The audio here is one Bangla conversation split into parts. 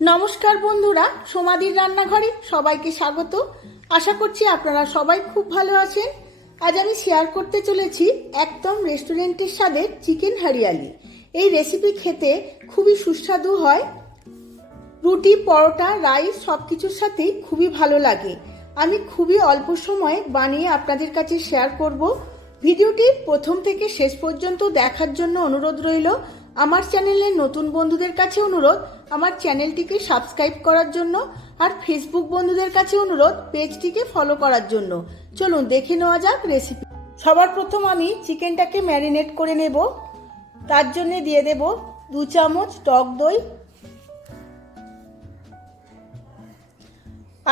নমস্কার বন্ধুরা, সোমাদির রান্নাঘরে সবাইকে স্বাগত। আশা করছি আপনারা সবাই খুব ভালো আছেন। আজ আমি শেয়ার করতে চলেছি একদম রেস্টুরেন্টের স্বাদের চিকেন হরিয়ালি। এই রেসিপি খেতে খুবই সুস্বাদু হয়, রুটি, পরোটা, রাইস সব কিছুর সাথেই খুবই ভালো লাগে। আমি খুবই অল্প সময়ে বানিয়ে আপনাদের কাছে শেয়ার করব। ভিডিওটি প্রথম থেকে শেষ পর্যন্ত দেখার জন্য অনুরোধ রইল। আমার চ্যানেলের নতুন বন্ধুদের কাছে অনুরোধ আমার চ্যানেলটিকে সাবস্ক্রাইব করার জন্য, আর ফেসবুক বন্ধুদের কাছে অনুরোধ পেজটিকে ফলো করার জন্য। চলুন দেখে নেওয়া যাক রেসিপি। সবার প্রথম আমি চিকেনটাকে ম্যারিনেট করে নেব। তার জন্য দিয়ে দেব 2 চামচ টক দই,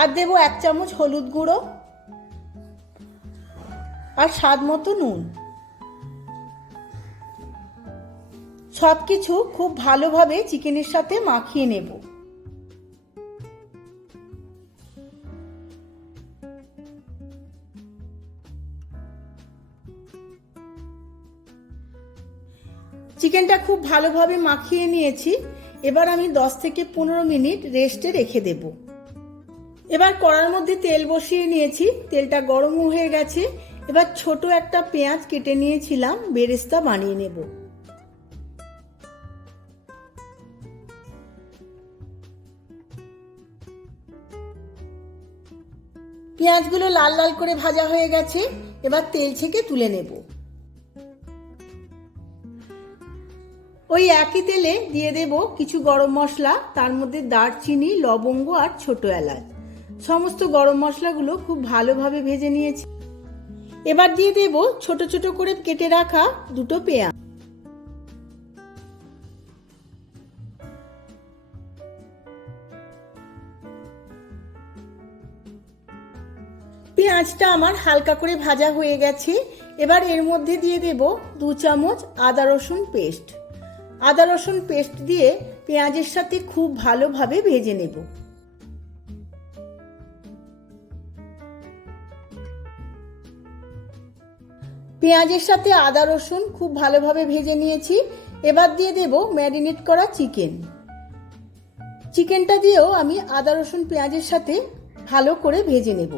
আর দেব 1 চামচ হলুদ গুঁড়ো, আর স্বাদ মতো নুন। সবকিছু খুব ভালোভাবে চিকেনের সাথে মাখিয়ে নেব। চিকেনটা খুব ভালোভাবে মাখিয়ে নিয়েছি। এবার আমি 10 থেকে 15 মিনিট রেস্টে রেখে দেব। এবার কড়ার মধ্যে তেল বসিয়ে নিয়েছি, তেলটা গরম হয়ে গেছে। এবার ছোট একটা পেঁয়াজ কেটে নিয়েছিলাম, বেরেস্তা বানিয়ে নেব। পেঁয়াজগুলো লাল লাল করে ভাজা হয়ে গেছে, এবার তেল ছেঁকে তুলে নেব। ওই একই তেলে দিয়ে দেব কিছু গরম মশলা, তার মধ্যে দারচিনি, লবঙ্গ আর ছোট এলাচ। সমস্ত গরম মশলাগুলো খুব ভালোভাবে ভেজে নিয়েছি। এবার দিয়ে দেব ছোট ছোট করে কেটে রাখা 2টো পেঁয়াজ। পেঁয়াজটা আমার হালকা করে ভাজা হয়ে গেছে। এবার এর মধ্যে দিয়ে দেব 2 চামচ আদা রসুন পেস্ট। আদা রসুন পেস্ট দিয়ে পেঁয়াজের সাথে খুব ভালোভাবে ভেজে নেব। পেঁয়াজের সাথে আদা রসুন খুব ভালোভাবে ভেজে নিয়েছি। এবার দিয়ে দেব ম্যারিনেট করা চিকেন। চিকেনটা দিয়েও আমি আদা রসুন পেঁয়াজের সাথে ভালো করে ভেজে নেব।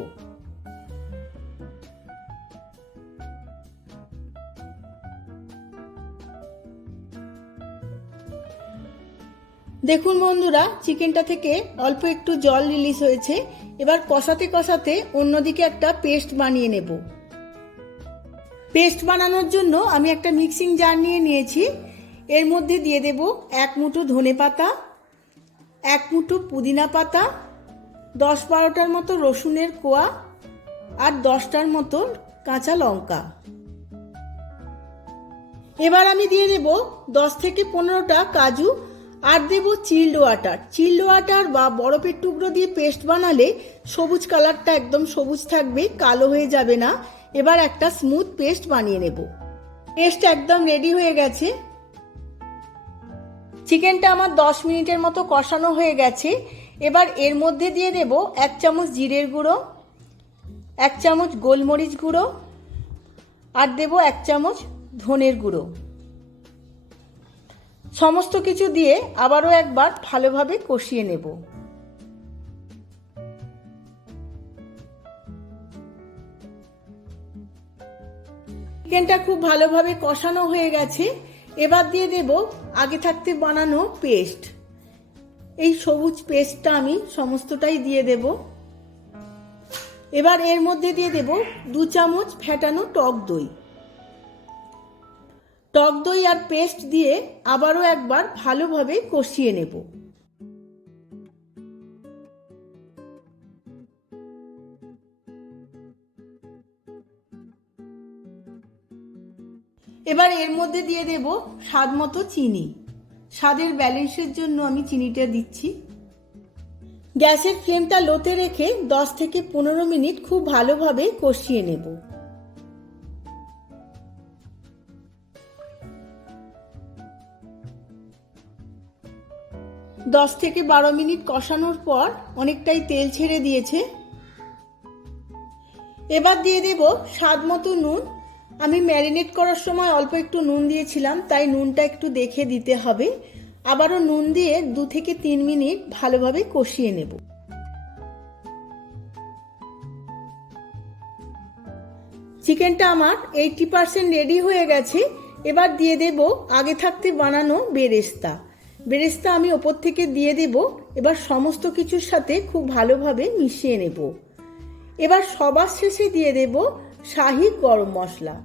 দেখুন বন্ধুরা, চিকেনটা থেকে অল্প একটু জল রিলিজ হয়েছে। এবার কষাতে কষাতে অন্যদিকে একটা পেস্ট বানিয়ে নেব। পেস্ট বানানোর জন্য আমি একটা মিক্সিং জার নিয়ে নিয়েছি। এর মধ্যে দিয়ে দেব 1 মুঠো ধনে পাতা, 1 মুঠো পুদিনা পাতা, 10-12টার মতো রসুনের কোয়া, আর 10টার মতো কাঁচা লঙ্কা। এবার আমি দিয়ে দেব 10 থেকে 15টা কাজু, আর দেব চিল্ড ওয়াটার। চিল্ড ওয়াটার বা বরফের টুকরো দিয়ে পেস্ট বানালে সবুজ কালারটা একদম সবুজ থাকবে, কালো হয়ে যাবে না। এবার একটা স্মুথ পেস্ট বানিয়ে নেব। পেস্ট একদম রেডি হয়ে গেছে। চিকেনটা আমার 10 মিনিটের মতো কষানো হয়ে গেছে। এবার এর মধ্যে দিয়ে দেব 1 চামচ জিরের গুঁড়ো, 1 চামচ গোলমরিচ গুঁড়ো, আর দেব 1 চামচ ধনের গুঁড়ো। সমস্ত কিছু দিয়ে আবারও একবার ভালোভাবে কষিয়ে নেব। চিকেনটা খুব ভালোভাবে কষানো হয়ে গেছে। এবার দিয়ে দেব আগে থাকতে বানানো পেস্ট। এই সবুজ পেস্টটা আমি সমস্তটাই দিয়ে দেব। এবার এর মধ্যে দিয়ে দেব 2 চামচ ফেটানো টক দই। টক দই আর পেস্ট দিয়ে আবারও একবার ভালোভাবে কষিয়ে নেব। এবার এর মধ্যে দিয়ে দেব স্বাদ মতো চিনি। স্বাদের ব্যালেন্সের জন্য আমি চিনিটা দিচ্ছি। গ্যাসের ফ্লেমটা লোতে রেখে 10 থেকে 15 মিনিট খুব ভালোভাবে কষিয়ে নেব। দশ থেকে 12 মিনিট কষানোর পর অনেকটাই তেল ছেড়ে দিয়েছে। এবার দিয়ে দেব স্বাদ মতো নুন। আমি ম্যারিনেট করার সময় অল্প একটু নুন দিয়েছিলাম, তাই নুনটা একটু দেখে দিতে হবে। আবারও নুন দিয়ে 2 থেকে 3 মিনিট ভালোভাবে কষিয়ে নেব। চিকেনটা আমার 80% রেডি হয়ে গেছে। এবার দিয়ে দেব আগে থাকতে বানানো বেরেস্তা। বেরেস্তা আমি ওপর থেকে দিয়ে দেব। এবার সমস্ত কিছুর সাথে খুব ভালোভাবে মিশিয়ে নেব। এবার সবার শেষে দিয়ে দেব শাহি গরম মশলা।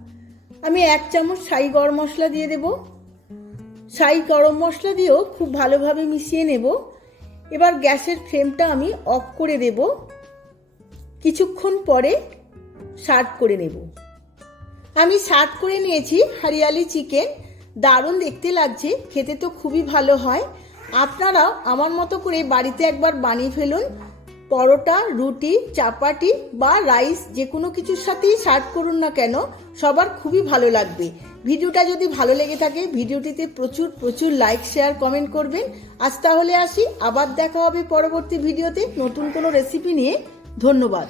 আমি 1 চামচ শাহি গরম মশলা দিয়ে দেব। শাহি গরম মশলা দিয়েও খুব ভালোভাবে মিশিয়ে নেব। এবার গ্যাসের ফ্লেমটা আমি অফ করে দেব। কিছুক্ষণ পরে সার্ভ করে নেব। আমি সার্ভ করে নিয়েছি হরিয়ালি চিকেন। দারুণ দেখতে লাগছে, খেতে তো খুবই ভালো হয়। আপনারাও আমার মতো করে বাড়িতে একবার বানিয়ে ফেলুন। পরোটা, রুটি, চাপাটি বা রাইস যে কোনো কিছুর সাথেই সার্ভ করুন না কেন, সবার খুবই ভালো লাগবে। ভিডিওটা যদি ভালো লেগে থাকে ভিডিওটিতে প্রচুর প্রচুর লাইক, শেয়ার, কমেন্ট করবেন। আজ তাহলে আসি, আবার দেখা হবে পরবর্তী ভিডিওতে নতুন কোনো রেসিপি নিয়ে। ধন্যবাদ।